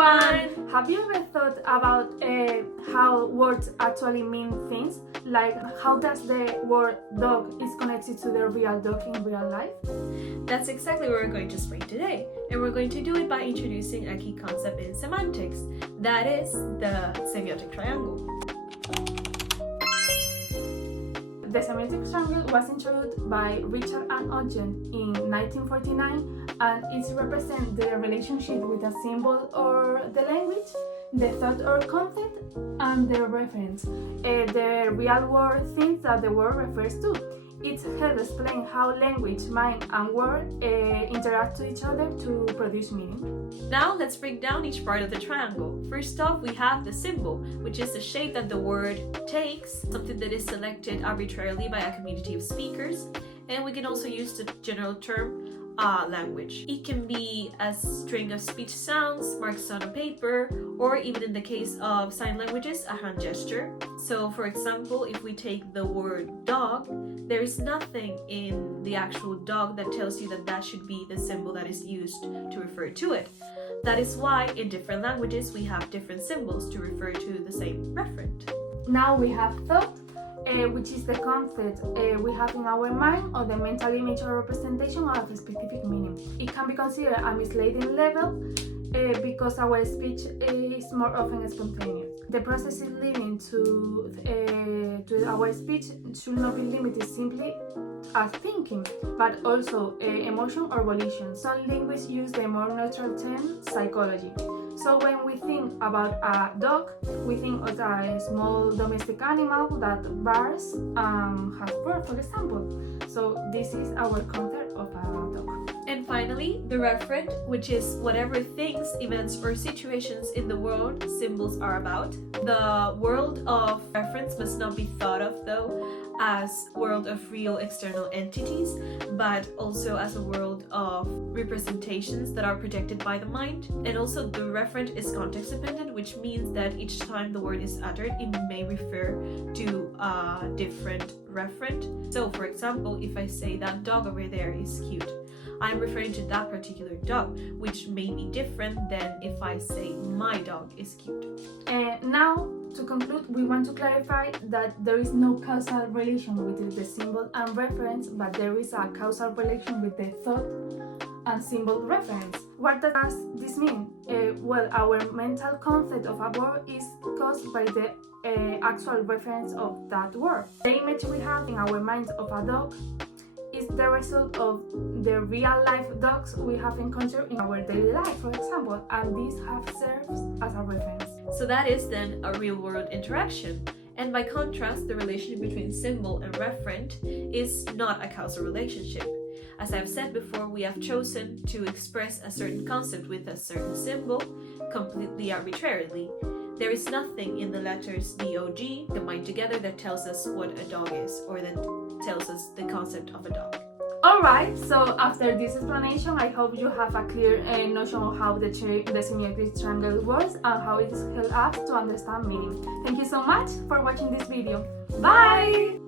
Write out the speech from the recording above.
everyone! Have you ever thought about how words actually mean things? Like how does the word dog is connected to the real dog in real life? That's exactly what we're going to explain today. And we're going to do it by introducing a key concept in semantics. That is the semiotic triangle. The Semiotic Triangle was introduced by Richard and Ogden in 1949, and it represents the relationship with a symbol or the language, the thought or concept, and the reference, the real world things that the word refers to. It helps explain how language, mind, and word interact to each other to produce meaning. Now let's break down each part of the triangle. First off, we have the symbol, which is the shape that the word takes, something that is selected arbitrarily by a community of speakers. And we can also use the general term language. It can be a string of speech sounds, marks on a paper, or even in the case of sign languages, a hand gesture. So for example, if we take the word dog, there is nothing in the actual dog that tells you that that should be the symbol that is used to refer to it. That is why in different languages we have different symbols to refer to the same referent. Now we have thought, which is the concept we have in our mind or the mental image or representation of a specific meaning. It can be considered a misleading level because our speech is more often spontaneous. The process is leading to our speech should not be limited simply as thinking, but also emotion or volition. Some linguists use the more neutral term psychology. So when we think about a dog, we think of a small domestic animal that barks and has fur, for example. So this is our concept of a dog. And finally, the referent, which is whatever things, events, or situations in the world symbols are about. The world of reference must not be thought of, though, as world of real external entities, but also as a world of representations that are projected by the mind. And also the referent is context dependent, which means that each time the word is uttered, it may refer to a different referent. So for example, if I say that dog over there is cute, I'm referring to that particular dog, which may be different than if I say my dog is cute. Now, to conclude, we want to clarify that there is no causal relation between the symbol and reference, but there is a causal relation with the thought and symbol reference. What does this mean? Well, our mental concept of a word is caused by the actual reference of that word. The image we have in our minds of a dog is the result of the real life dogs we have encountered in our daily life, for example, and these have served as a reference. So that is then a real world interaction. And by contrast, the relationship between symbol and referent is not a causal relationship. As I've said before, we have chosen to express a certain concept with a certain symbol completely arbitrarily. There is nothing in the letters DOG combined together that tells us what a dog is or that tells us the concept of a dog. Alright, so after this explanation, I hope you have a clear notion of how the semiotic triangle works and how it helps us to understand meaning. Thank you so much for watching this video. Bye!